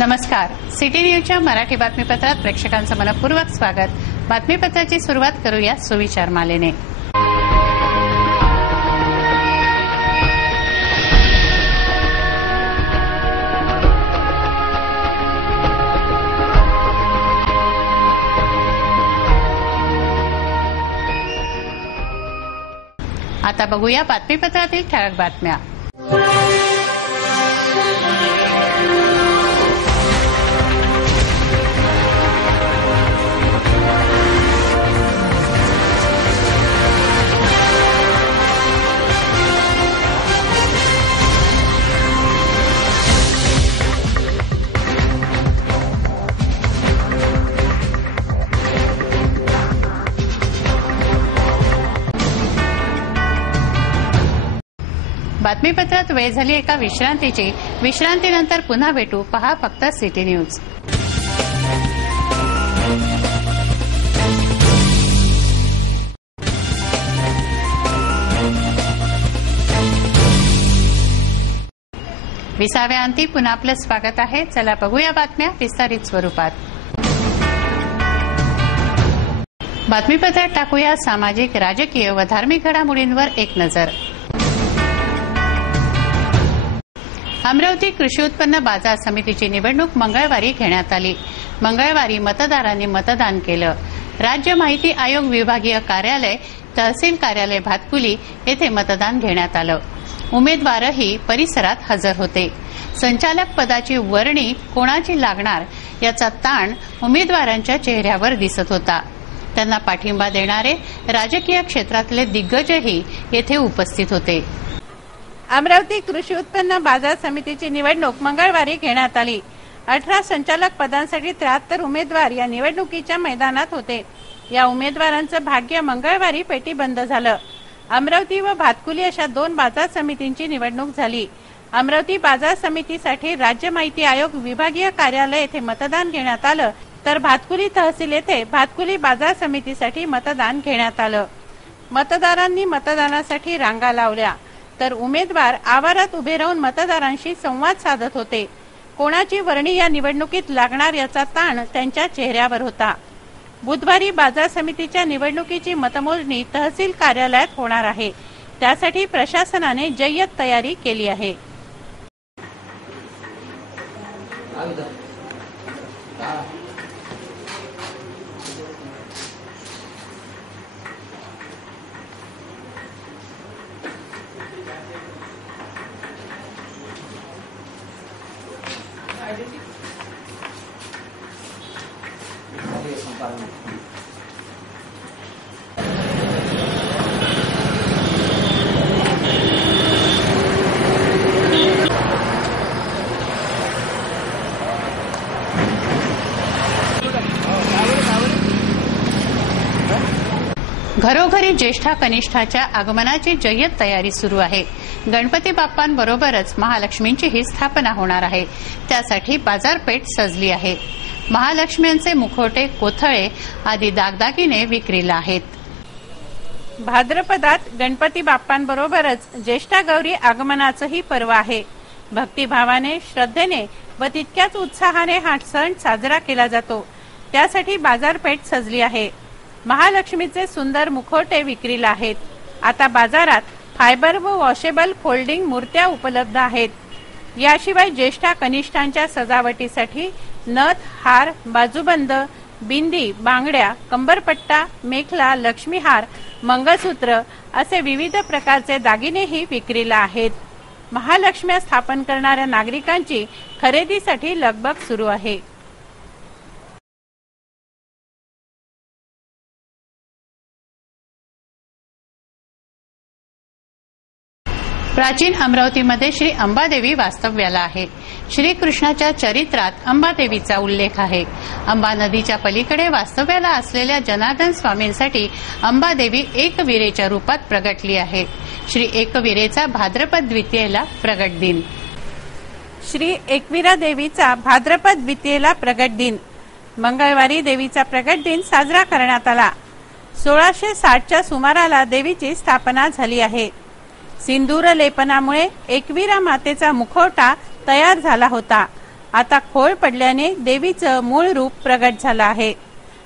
नमस्कार. सिटी न्यूजच्या मराठी बातमीपत्रात प्रेक्षकांचं मनपूर्वक स्वागत. बातमीपत्राची सुरुवात करूया सुविचार मालेने. आता बघूया बातमीपत्रातील ठळक बातम्या. बातमीपत्रात वेळ झाली एका विश्रांतीची. विश्रांतीनंतर पुन्हा भेटू. पहा फक्त सिटी न्यूज. विसाव्या अंती पुन्हा आपलं स्वागत आहे. चला बघूया बातम्या विस्तारित स्वरूपात. बातमीपत्रात टाकूया सामाजिक, राजकीय व धार्मिक घडामोडींवर एक नजर. अमरावती कृषी उत्पन्न बाजार समितीची निवडणूक मंगळवारी घेण्यात आली. मंगळवारी मतदारांनी मतदान केलं. राज्य माहिती आयोग विभागीय कार्यालय, तहसील कार्यालय भातकुली येथे मतदान घेण्यात आलं. उमेदवारही परिसरात हजर होते. संचालक पदाची वर्णी कोणाची लागणार याचा ताण उमेदवारांच्या चेहऱ्यावर दिसत होता. त्यांना पाठिंबा देणारे राजकीय क्षेत्रातले दिग्गजही येथे उपस्थित होते. अमरावती कृषी उत्पन्न बाजार समितीची निवडणूक मंगळवारी घेण्यात आली. 18 संचालक पदांसाठी 73 उमेदवार या निवडणुकीच्या मैदानात होते. या उमेदवारांचं भाग्य मंगळवारी पेटीबंद झालं. अमरावती व भातकुली अशा 2 बाजार समितींची निवडणूक झाली. अमरावती बाजार समितीसाठी राज्य माहिती आयोग विभागीय कार्यालय येथे मतदान घेण्यात आलं, तर भातकुली तहसील येथे भातकुली बाजार समितीसाठी मतदान घेण्यात आलं. मतदारांनी मतदानासाठी रांगा लावल्या, तर उमेदवार आवारात उभे राहून मतदारांशी संवाद साधत होते. कोणाची वर्णी या निवडणुकीत लागणार याचा ताण त्यांच्या चेहऱ्यावर होता. बुधवारी बाजार समितीच्या निवडणुकीची मतमोजणी तहसील कार्यालयात होणार आहे. त्यासाठी प्रशासनाने जय्यत तयारी केली आहे. घरोघरी ज्येष्ठा कनिष्ठाच्या आगमनाची जय्यत तयारी सुरू आहे. गणपती बाप्पांबरोबरच महालक्ष्मींचीही स्थापना होणार आहे. त्यासाठी बाजारपेठ सजली आहे. महालक्ष्म्यांचे मुखवटे, कोथळे आदी दागदागिने विक्रीला आहेत. भाद्रपदात गणपती बाप्पांबरोबरच ज्येष्ठा गौरी आगमनाचंही पर्व आहे. भक्तिभावाने, श्रद्धेने व तितक्याच उत्साहाने हा सण साजरा केला जातो. त्यासाठी बाजारपेठ सजली आहे. महालक्ष्मीचे सुंदर मुखवटे विक्रीला आहेत. आता बाजारात फायबर व वॉशेबल फोल्डिंग मूर्त्या उपलब्ध आहेत. याशिवाय ज्येष्ठा कनिष्ठांच्या सजावटीसाठी नथ, हार, बाजूबंद, बिंदी, बांगड्या, कंबरपट्टा, मेखला, लक्ष्मीहार, मंगळसूत्र असे विविध प्रकारचे दागिनेही विक्रीला आहेत. महालक्ष्म्या स्थापन करणाऱ्या नागरिकांची खरेदीसाठी लगबग सुरू आहे. प्राचीन अमरावतीमध्ये श्री अंबादेवी वास्तव्याला आहे. श्रीकृष्णाच्या चरित्रात अंबादेवीचा उल्लेख आहे. अंबा नदीच्या पलीकडे वास्तव्याला असलेल्या जनार्दन स्वामींसाठी अंबादेवी एकविरेच्या रूपात प्रगटली आहे. श्री एकविरेचा भाद्रपद द्वितीयेला प्रगट दिन. श्री एकविरा देवीचा भाद्रपद द्वितीयेला प्रगट दिन. मंगळवारी देवीचा प्रगट दिन साजरा करण्यात आला. 1660च्या सुमाराला देवीची स्थापना झाली आहे. सिंदूर लेपनामुळे एकविरा मातेचा मुखवटा तयार झाला होता. आता खोळ पडल्याने देवीचं मूळ रूप प्रगट झालं आहे.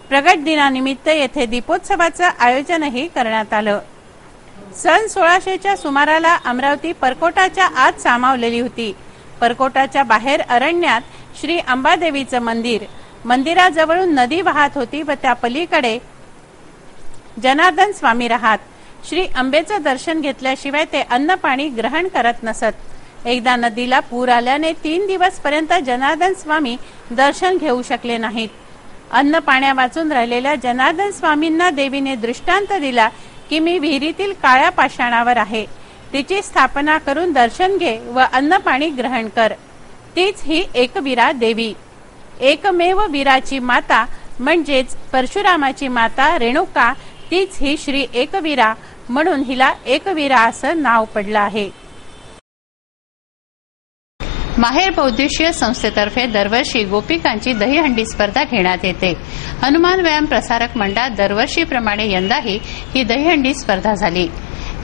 प्रगट दिनानिमित्त येथे दीपोत्सवाचं आयोजनही करण्यात आलं. सन 1600च्या सुमाराला अमरावती परकोटाच्या आत सामावलेली होती. परकोटाच्या बाहेर अरण्यात श्री अंबादेवीचं मंदिर, मंदिराजवळून नदी वाहत होती व त्या पलीकडे जनार्दन स्वामी राहत. श्री अंबेचं दर्शन घेतल्याशिवाय ते अन्न पाणी ग्रहण करत नसत. एकदा नदीला पूर आल्याने 3 दिवस पर्यंत जनार्दन स्वामी दर्शन घेऊ शकले नाहीत. अन्न पाण्या वाचून राहिलेल्या जनार्दन स्वामींना देवीने दृष्टांत दिला की मी विहिरीतील काळ्या पाषाणावर आहे, तिची स्थापना करून दर्शन घे व अन्न पाणी ग्रहण कर. तीच ही एकविरा देवी. एकमेव वीराची माता म्हणजेच परशुरामाची माता रेणुका, तीच ही श्री एकविरा, म्हणून हिला एकविरा असं नाव पडलं आहे. माहेर बौद्धिशीय संस्थेतर्फे दरवर्षी गोपिकांची दहीहंडी स्पर्धा घेण्यात येते. हनुमान व्यायाम प्रसारक मंडळात दरवर्षीप्रमाणे यंदाही ही दहीहंडी स्पर्धा झाली.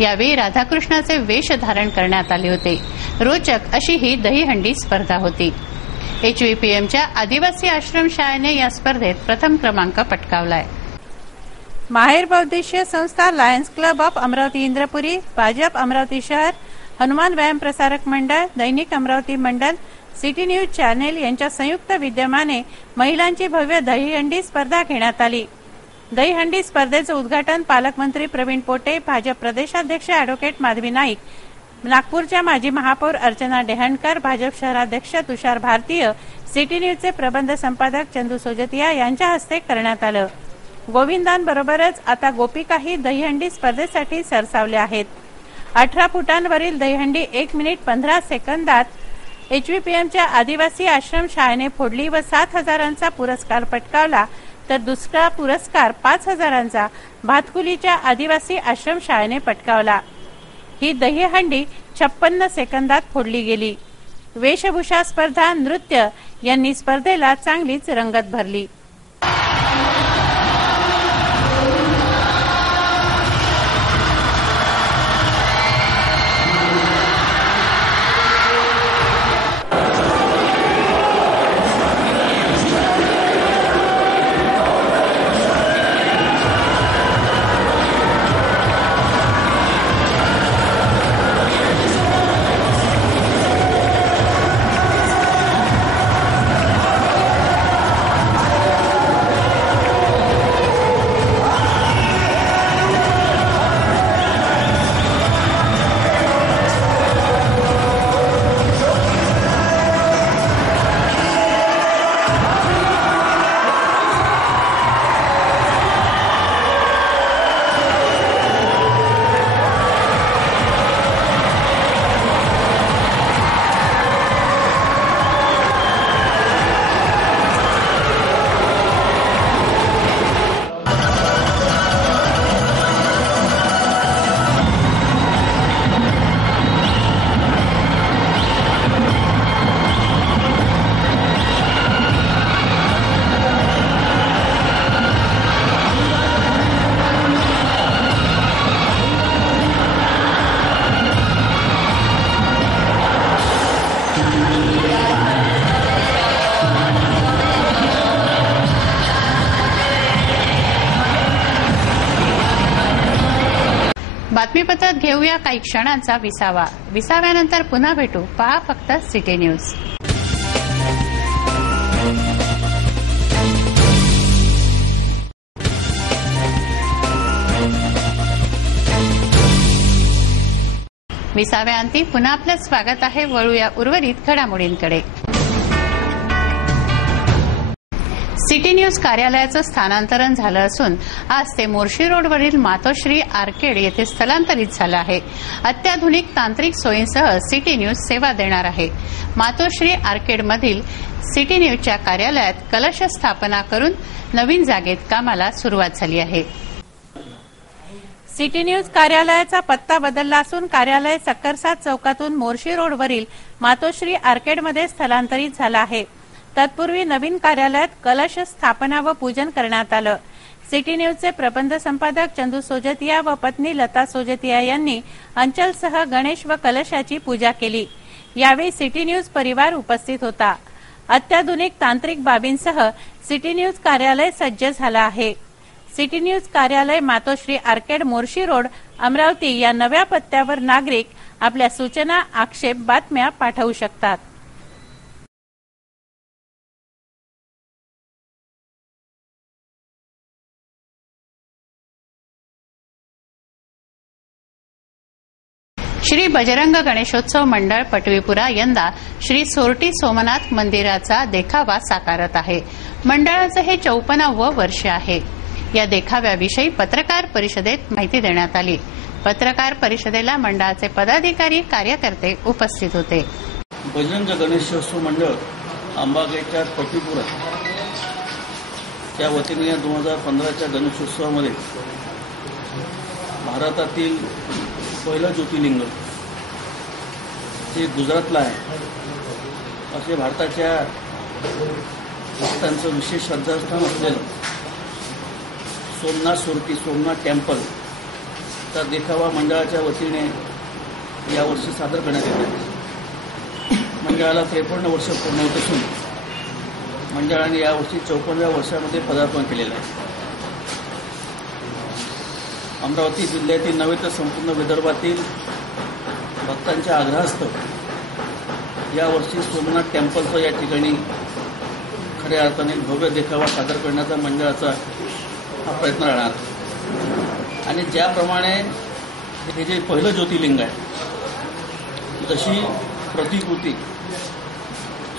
यावेळी राधाकृष्णाचे वेश धारण करण्यात आले होते. रोचक अशी ही दहीहंडी स्पर्धा होती. HVPMच्या आदिवासी आश्रम शाळेने या स्पर्धेत प्रथम क्रमांक पटकावलाय. माहेर बौद्धिशीय संस्था, Lions Club of Amravati Indrapuri, Bhajap Amravati शहर, हनुमान व्यायाम प्रसारक मंडळ, दैनिक अमरावती मंडळ, सिटी न्यूज चॅनेल यांच्या संयुक्त विद्यमाने महिलांची भव्य दहीहंडी स्पर्धा घेण्यात आली. दहीहंडी स्पर्धेचं उद्घाटन पालकमंत्री प्रवीण पोटे, भाजप प्रदेशाध्यक्ष अॅडव्होकेट माधवी नाईक, नागपूरच्या माजी महापौर अर्चना डेहणकर, भाजप शहराध्यक्ष तुषार भारतीय, सिटी न्यूजचे प्रबंध संपादक चंदू सोजतिया यांच्या हस्ते करण्यात आलं. गोविंदांबरोबरच आता गोपिकाही दहीहंडी स्पर्धेसाठी सरसावल्या आहेत. 18 फुटांवरील दहीहंडी 1 मिनिट 15 सेकंदात HVPMच्या आदिवासी आश्रम शाळेने फोडली व 7,000चा पुरस्कार पटकावला, तर दुसरा पुरस्कार 5,000चा भातकुलीच्या आदिवासी आश्रम शाळेने पटकावला. ही दहीहंडी 56 सेकंदात फोडली गेली. वेशभूषा स्पर्धा, नृत्य यांनी स्पर्धेला चांगलीच रंगत भरली. बातमीपत्रात घेऊया काही क्षणांचा विसावा. विसाव्यानंतर पुन्हा भेटू. पहा फक्त सिटी न्यूज. विसाव्याअंती पुन्हा आपलं स्वागत आहे. वळूया उर्वरित घडामोडींकडे. सिटी न्यूज कार्यालयाचं स्थानांतरण झालं असून आज ते मोर्शी रोडवरील मातोश्री आर्केड येथे स्थलांतरित झालं आहे. अत्याधुनिक तांत्रिक सोयींसह सिटी न्यूज सेवा देणार आहे. मातोश्री आर्केडमधील सिटी न्यूजच्या कार्यालयात कलश स्थापना करून नवीन जागेत कामाला सुरुवात झाली आहे. सिटी न्यूज कार्यालयाचा पत्ता बदलला असून कार्यालय सक्करसाद चौकातून मोर्शी रोडवरील मातोश्री आर्केडमध्ये स्थलांतरित झालं आहे. तत्पूर्वी नवीन कार्यालयात कलश स्थापना व पूजन करण्यात आलं. सिटी न्यूजचे प्रबंध संपादक चंदू सोजतिया व पत्नी लता सोजतिया यांनी अंचलसह गणेश व कलशाची पूजा केली. यावेळी सिटी न्यूज परिवार उपस्थित होता. अत्याधुनिक तांत्रिक बाबींसह सिटी न्यूज कार्यालय सज्ज झालं आहे. सिटी न्यूज कार्यालय मातोश्री आर्केड मोर्शी रोड अमरावती या नव्या पत्त्यावर नागरिक आपल्या सूचना आक्षेप बातम्या पाठवू शकतात. श्री बजरंग गणेशोत्सव मंडळ पटवीपुरा यंदा श्री सोरटी सोमनाथ मंदिराचा देखावा साकारत आहे. मंडळाचं हे 54वं वर्ष आहे. या देखाव्याविषयी पत्रकार परिषदेत माहिती देण्यात आली. पत्रकार परिषदेला मंडळाचे पदाधिकारी कार्यकर्ते उपस्थित होते. बजरंग गणेशोत्सव मंडळ आंबागेच्या पटवीपुरा त्या वतीने 2015च्या गणेशोत्सवामध्ये भारतातील पहिलं ज्योतिर्लिंग जे गुजरातला आहे असे भारताच्या भक्तांचं विशेष श्रद्धास्थान असलेलं सोमनाथ टेम्पल चा देखावा मंडळाच्या वतीने यावर्षी सादर करण्यात येत आहे. मंडळाला 53 वर्ष पूर्ण होत असून मंडळाने यावर्षी 54व्या वर्षामध्ये पदार्पण केलेलं आहे. अमरावती जिल्ह्यातील नव्हे तर संपूर्ण विदर्भातील भक्तांच्या आग्रहास्तव यावर्षी सोमनाथ टेम्पलचा या ठिकाणी खऱ्या अर्थाने भव्य देखावा सादर करण्याचा मंडळाचा हा प्रयत्न राहणार. आणि ज्याप्रमाणे हे जे पहिलं ज्योतिर्लिंग आहे जशी प्रतिकृती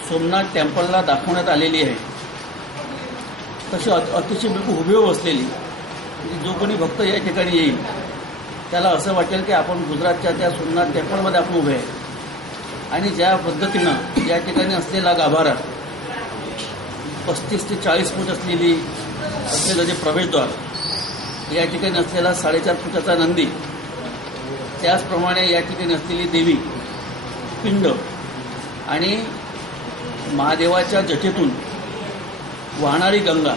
सोमनाथ टेम्पलला दाखवण्यात आलेली आहे तशी अतिशय बिलकुल हुबेहूब असलेली जो कोणी भक्त या ठिकाणी येईल त्याला असं वाटेल की आपण गुजरातच्या त्या सोमनाथ टेम्पलमध्ये आपण उभे आहे. आणि ज्या पद्धतीनं या ठिकाणी असलेला गाभारा 35 ते 40 फूट असलेलं जे प्रवेशद्वार या ठिकाणी असलेला 4.5 फुटाचा नंदी त्याचप्रमाणे या ठिकाणी असलेली देवी पिंड आणि महादेवाच्या जटेतून वाहणारी गंगा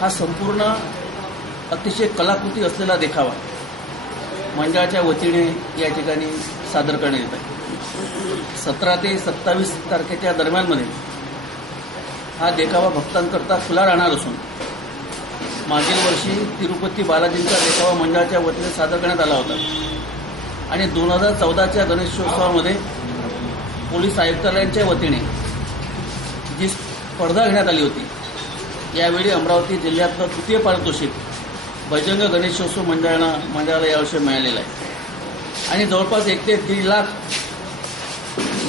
हा संपूर्ण अतिशय कलाकृती असलेला देखावा मंडळाच्या वतीने या ठिकाणी सादर करण्यात येत आहे. 17 ते 27 तारखेच्या दरम्यानमध्ये हा देखावा भक्तांकरता खुला राहणार असून मागील वर्षी तिरुपती बालाजींचा देखावा मंडळाच्या वतीने सादर करण्यात आला होता. आणि 2014च्या गणेशोत्सवामध्ये पोलीस आयुक्तालयांच्या वतीने जी स्पर्धा घेण्यात आली होती यावेळी अमरावती जिल्ह्यातलं तृतीय पारितोषिक बजरंग गणेशोत्सव मंडळाला यावर्षी मिळालेला आहे. आणि जवळपास 1 ते 1.5 लाख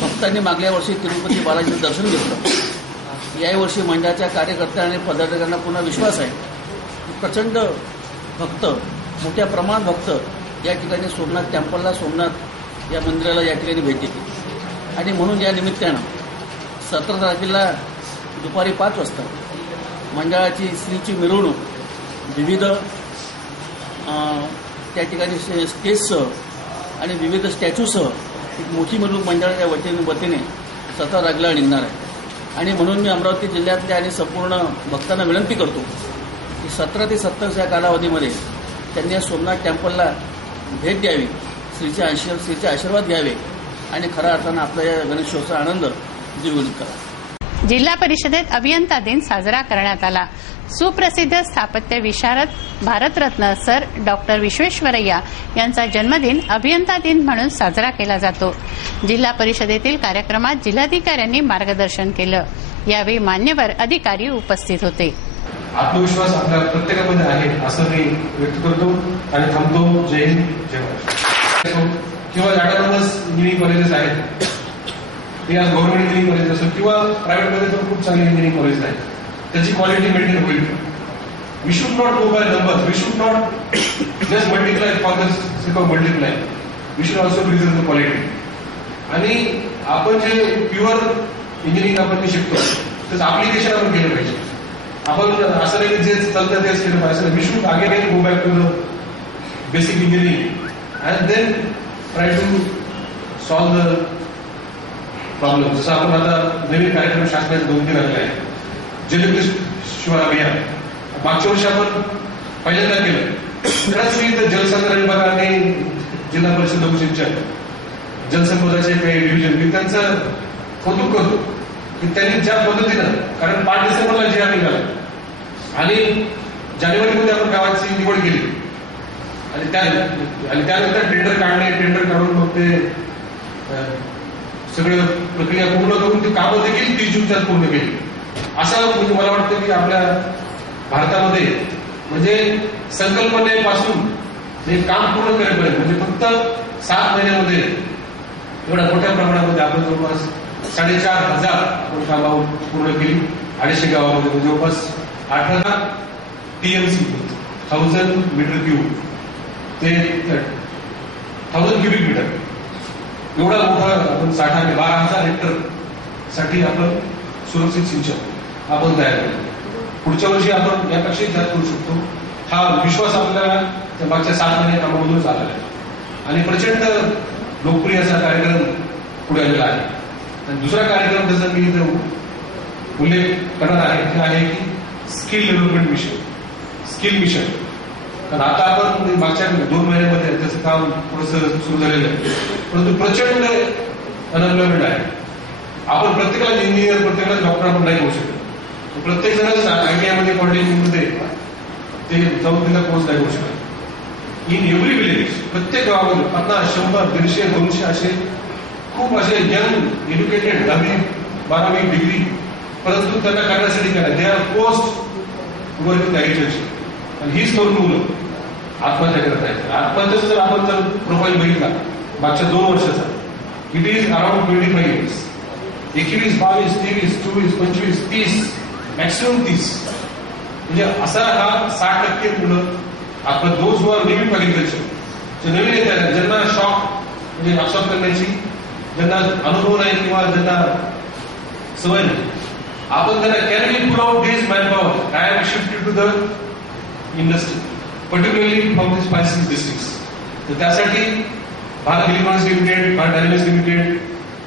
भक्तांनी मागल्या वर्षी तिरुपती बालाजीचं दर्शन घेतलं. यावर्षी मंडळाच्या कार्यकर्त्या आणि पदाधिकाऱ्यांना पुन्हा विश्वास आहे की प्रचंड भक्त मोठ्या प्रमाणात भक्त या ठिकाणी सोमनाथ टेम्पलला सोमनाथ या मंदिराला या ठिकाणी भेट देतील. आणि म्हणून या निमित्तानं 17 तारखेला दुपारी 5 वाजता मंडळाची श्रीची मिरवणूक विविध त्या ठिकाणी स्टेजसह आणि विविध स्टॅच्यूसह एक मोठी मिरवणूक मंडळाच्या वतीने 17 तारखेला निघणार आहे. आणि म्हणून मी अमरावती जिल्ह्यातल्या आणि संपूर्ण भक्तांना विनंती करतो की 17 ते 27 या कालावधीमध्ये त्यांनी या सोमनाथ टेम्पलला भेट द्यावी, श्रीचे आशीर्वाद घ्यावे आणि खऱ्या अर्थानं आपला या गणेशोत्सवाचा आनंद द्विगुणित करा. जिल्हा परिषदेत अभियंता दिन साजरा करण्यात आला. सुप्रसिद्ध स्थापत्य विशारद भारतरत्न सर डॉक्टर विश्वेश्वरय्या यांचा जन्मदिन अभियंता दिन म्हणून साजरा केला जातो. जिल्हा परिषदेतील कार्यक्रमात जिल्हाधिकाऱ्यांनी मार्गदर्शन केलं. यावेळी मान्यवर अधिकारी उपस्थित होते. आत्मविश्वास आपल्या प्रत्येकामध्ये आहे असं मी व्यक्त करतो आणि थांबतो. जय हिंद, जय महाराष्ट्र. किंवा लाटामध्येच इंजिनिअरिंग कॉलेजेस आहेत, गव्हर्नमेंट इंजिनिअरिंग कॉलेज असो किंवा प्रायव्हेटमध्ये पण खूप चांगली इंजिनिअरिंग कॉलेज आहेत. त्याची क्वालिटी मेंटेन होईल. We should not go by numbers. We should not just multiply for the sake of multiply. We should also preserve the quality. आणि आपण जे प्युअर इंजिनिअरिंग आपण जे शिकतो त्याचं अप्लिकेशन आपण केलं पाहिजे. आपण असं नाही की जे चालतं तेच केलं पाहिजे. We should again go back to the basic engineering and then try to solve the problem. जसं आपण आता नवीन कार्यक्रम शासनाचे 2-3 आणले आहे. जलकृष्ण शिवार अभियान मागच्या वर्षी आपण पहिल्यांदा केलं. त्याच वेळी तर जलसंधारण विभाग आणि जिल्हा परिषद लघुसिंचन जलसंपदाचे काही डिव्हिजन मी त्यांचं कौतुक करतो की त्यांनी ज्या पद्धतीनं, कारण 5 डिसेंबरला जे आम्ही निघाला आणि जानेवारीमध्ये आपण गावाची निवड केली आणि त्यानंतर टेंडर काढणे, टेंडर काढून मग ते सगळं प्रक्रिया पूर्ण करून ती कामं देखील 30 जूनच्यात पूर्ण केली. असं म्हणजे मला वाटतं की आपल्या भारतामध्ये म्हणजे संकल्पनेपासून हे काम पूर्ण करेपर्यंत म्हणजे फक्त 7 महिन्यामध्ये एवढ्या मोठ्या प्रमाणामध्ये आपण जवळपास 4,500 आपण कामं पूर्ण केली. 250 गावामध्ये म्हणजे जवळपास 18 TMC 1000 मीटर क्यूब ते 1000 क्युबिक मीटर एवढा मोठा आपण साठा 12,000 हेक्टर साठी आपण सुरक्षित सिंचन आपण तयार केलं. पुढच्या वर्षी आपण यापेक्षा जास्त करू शकतो. हा विश्वास आपल्याला मागच्या 7 महिन्या कामामधूनच आलेला आहे आणि प्रचंड लोकप्रिय असा कार्यक्रम पुढे आलेला आहे. आणि दुसरा कार्यक्रम जसं मी इथे उल्लेख करणार आहे ते आहे की skill development mission, skill mission. कारण आता आपण मागच्या 2 महिन्यामध्ये त्याचं काम थोडंसं सुरू झालेलं आहे, परंतु प्रचंड अनएम्प्लॉयमेंट आहे. आपण प्रत्येकाला इंजिनियर, प्रत्येकाला डॉक्टर आपण नाही होऊ शकत. प्रत्येक जण ITI मध्ये पॉलिटेक्निकमध्ये ते जाऊन तिला कोर्स नाही होऊ शकत. इन एव्हरी विलेज प्रत्येक गावामध्ये 50, 100, 150, 200 असे खूप असे यंग एज्युकेटेड 10वी 12वी डिग्री, परंतु त्यांना करण्यासाठी काय they are post working agriculture. आणि हीच तरुण मुलं आत्महत्या करत आहेत. आत्महत्याचा जर आपण जर प्रोफाईल बघितला मागच्या 2 वर्षाचा, it is around 25 years. 21, 22, 23, 24, 25, 30, maximum 30. म्हणजे असा हा 60% मुलं आपण दोज वर लिव्हिंग ऍग्रिकल्चर जे नवीन येत आहेत, ज्यांना शॉक म्हणजे अब्सॉर्ब करण्याची ज्यांना अनुभव नाही किंवा ज्यांना सवय नाही, आपण त्यांना can we put out this manpower I am shifted to the industry particularly from this 5-6 districts. तर त्यासाठी Bharat electronics limited, Bharat dynamics limited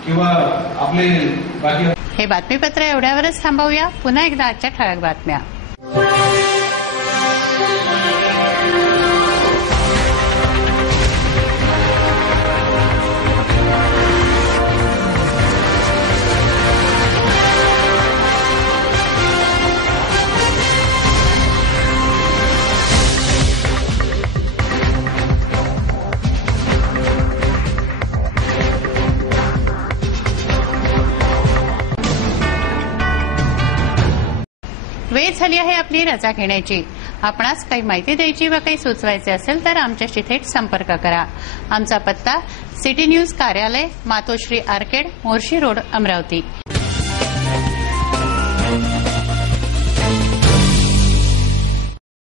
किंवा आपले बाकी. हे बातमीपत्र एवढ्यावरच थांबवूया. पुन्हा एकदा आजच्या ठळक बातम्या. वेळ झाली आहे आपली रजा घेण्याची. आपणास काही माहिती द्यायची व काही सुचवायचे असेल तर आमच्याशी थेट संपर्क करा. आमचा पत्ता सिटी न्यूज कार्यालय, मातोश्री आर्केड, मोर्शी रोड, अमरावती.